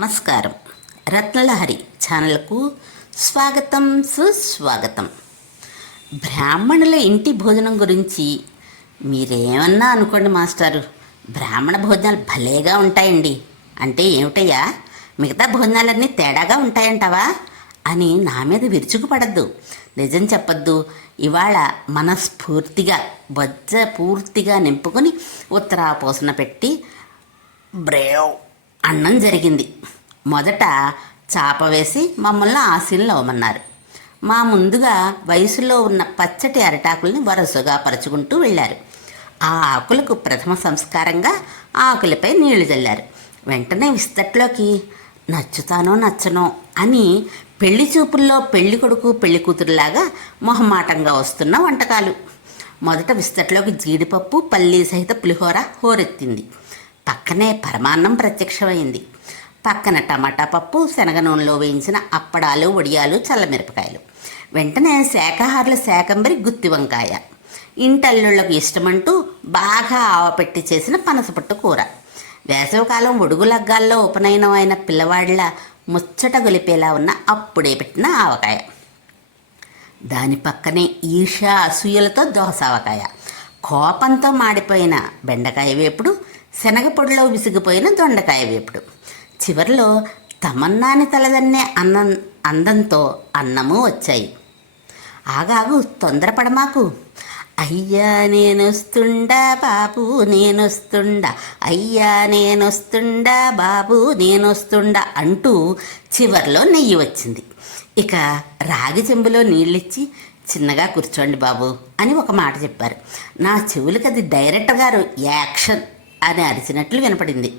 నమస్కారం. రత్నలహరి ఛానల్కు స్వాగతం, సుస్వాగతం. బ్రాహ్మణుల ఇంటి భోజనం గురించి మీరేమన్నా అనుకోండి మాస్టారు, బ్రాహ్మణ భోజనాలు భలేగా ఉంటాయండి అంటే ఏమిటయ్యా, మిగతా భోజనాలన్నీ తేడాగా ఉంటాయంటావా అని నా మీద విరుచుకుపడద్దు. నిజం చెప్పద్దు. ఇవాళ మనస్ఫూర్తిగా బొజ్జ పూర్తిగా నింపుకొని ఉత్తరాపోసన పెట్టి బ్రేవ్ అన్నం జరిగింది. మొదట చాప వేసి మమ్మల్ని ఆశీనులు అవ్వమన్నారు. మా ముందుగా వయసులో ఉన్న పచ్చటి అరిటాకుల్ని వరుసగా పరుచుకుంటూ వెళ్ళారు. ఆ ఆకులకు ప్రథమ సంస్కారంగా ఆకులపై నీళ్లు చల్లారు. వెంటనే విస్తట్లోకి నచ్చుతానో నచ్చనో అని పెళ్లి చూపుల్లో పెళ్లి కొడుకు పెళ్లి కూతురులాగా మొహమాటంగా వస్తున్న వంటకాలు. మొదట విస్తట్లోకి జీడిపప్పు పల్లీ సహిత పులిహోర హోరెత్తింది. పక్కనే పరమాన్నం ప్రత్యక్షమైంది. పక్కన టమాటా పప్పు, శనగ నూనెలో వేయించిన అప్పడాలు, వడియాలు, చల్లమిరపకాయలు. వెంటనే శాఖాహారుల శాకంబరి గుత్తి వంకాయ, ఇంటల్లుళ్లకు ఇష్టమంటూ బాగా ఆవపెట్టి చేసిన పనసపట్టు కూర, వేసవికాలం ఒడుగులగ్గాల్లో ఉపనయనం అయిన పిల్లవాడిలా ముచ్చట గొలిపేలా ఉన్న అప్పుడే పెట్టిన ఆవకాయ, దాని పక్కనే ఈర్ష్య అసూయలతో దోసావకాయ, కోపంతో మాడిపోయిన బెండకాయ వేపుడు, శనగపొడిలో విసిగిపోయిన దొండకాయ వేపుడు, చివరిలో తమన్నాని తలదన్నే అందంతో అన్నము వచ్చాయి. ఆగాగు, తొందరపడమాకు. అయ్యా నేనొస్తుండా బాబు నేనొస్తుండా, అయ్యా నేనొస్తుండా బాబు నేనొస్తుండా అంటూ చివరిలో నెయ్యి వచ్చింది. ఇక రాగి చెంబులో నీళ్ళిచ్చి చిన్నగా కూర్చోండి బాబు అని ఒక మాట చెప్పారు. నా చెవులకి అది డైరెక్టర్ గారు యాక్షన్ అని అరిచినట్లు వినపడింది.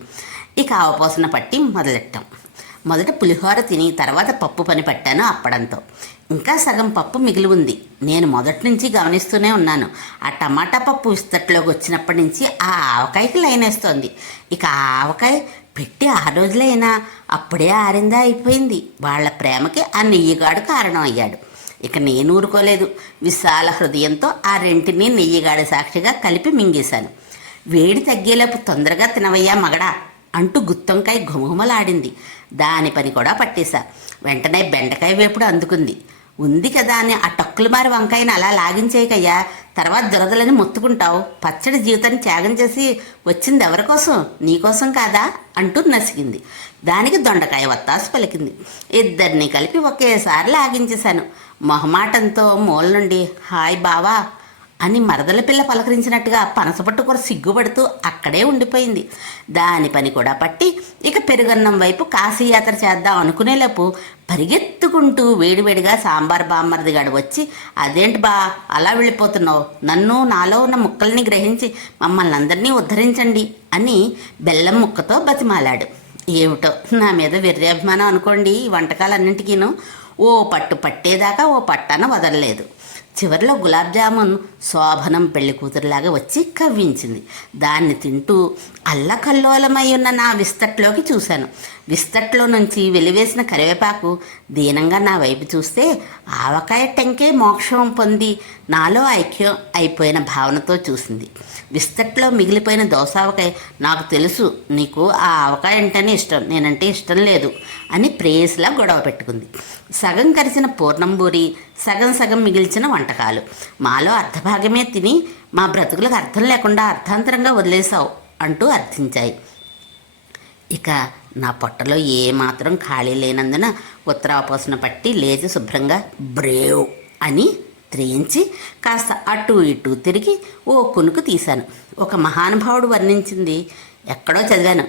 ఇక ఆవపోసన పట్టి మొదలెట్టాం. మొదట పులిహోర తిని తర్వాత పప్పు పని పట్టాను అప్పడంతో. ఇంకా సగం పప్పు మిగిలి ఉంది. నేను మొదటి నుంచి గమనిస్తూనే ఉన్నాను. ఆ టమాటా పప్పు విస్తట్లోకి వచ్చినప్పటి నుంచి ఆ ఆవకాయకి లైనేస్తోంది. ఇక ఆ ఆవకాయ పెట్టి 6 రోజులైనా అప్పుడే ఆరిందా అయిపోయింది. వాళ్ళ ప్రేమకి ఆ నెయ్యిగాడు కారణం అయ్యాడు. ఇక నేను ఊరుకోలేదు. విశాల హృదయంతో ఆ రెంటిని నెయ్యిగాడి సాక్షిగా కలిపి మింగేశాను. వేడి తగ్గేలోపు తొందరగా తినవయ్యా మగడా అంటూ గుత్తొంకాయ ఘుమఘుమలాడింది. దాని పని కూడా పట్టేశా. వెంటనే బెండకాయ వేపుడు అందుకుంది. ఉంది కదా అని ఆ టక్కులు మారి వంకాయని అలా లాగించేయకయ్యా, తర్వాత దురదలని మొత్తుకుంటావు. పచ్చడి జీవితాన్ని త్యాగం చేసి వచ్చింది ఎవరి కోసం? నీకోసం కాదా అంటూ నసిగింది. దానికి దొండకాయ వత్తాసు పలికింది. ఇద్దరిని కలిపి ఒకేసారి లాగించేశాను. మొహమాటంతో మూల నుండి హాయ్ బావా అని మరదల పిల్ల పలకరించినట్టుగా పనసపట్టు కూర సిగ్గుపడుతూ అక్కడే ఉండిపోయింది. దాని పని కూడా పట్టి ఇక పెరుగన్నం వైపు కాశీయాత్ర చేద్దాం అనుకునేలోపు పరిగెత్తుకుంటూ వేడివేడిగా సాంబార్ బామ్మర్దిగాడు వచ్చి, అదేంటి బా అలా వెళ్ళిపోతున్నావు, నన్ను నాలో ఉన్న ముక్కల్ని గ్రహించి మమ్మల్ని అందరినీ ఉద్ధరించండి అని బెల్లం ముక్కతో బతిమాలాడు. ఏమిటో నా మీద వెర్రి అనుకోండి. ఈ వంటకాలన్నింటికీను ఓ పట్టు పట్టేదాకా ఓ పట్టాన వదలలేదు. చివరిలో గులాబ్ జామున్ శోభనం పెళ్లి కూతురులాగా వచ్చి కవ్వించింది. దాన్ని తింటూ అల్లకల్లోలమై ఉన్న నా విస్తట్లోకి చూశాను. విస్తట్లో నుంచి వెలివేసిన కరివేపాకు దీనంగా నా వైపు చూస్తే ఆవకాయ టెంకే మోక్షం పొంది నాలో ఐక్యం అయిపోయిన భావనతో చూసింది. విస్తట్లో మిగిలిపోయిన దోసావకాయ, నాకు తెలుసు నీకు ఆ ఆవకాయ అంటేనే ఇష్టం, నేనంటే ఇష్టం లేదు అని ప్రేయస్లా గొడవ పెట్టుకుంది. సగం కరిచిన పూర్ణంబూరి, సగం సగం మిగిల్చిన వంటకాలు మాలో అర్ధభాగమే తిని మా బ్రతుకులకు అర్థం లేకుండా అర్థాంతరంగా వదిలేసావు అంటూ అర్థించాయి. ఇక నా పొట్టలో ఏమాత్రం ఖాళీ లేనందున ఉత్తరాపోసన పట్టి లేచి శుభ్రంగా బ్రేవ్ అని త్రేయించి కాస్త అటు ఇటు తిరిగి ఓ కునుకు తీశాను. ఒక మహానుభావుడు వర్ణించింది ఎక్కడో చదివాను,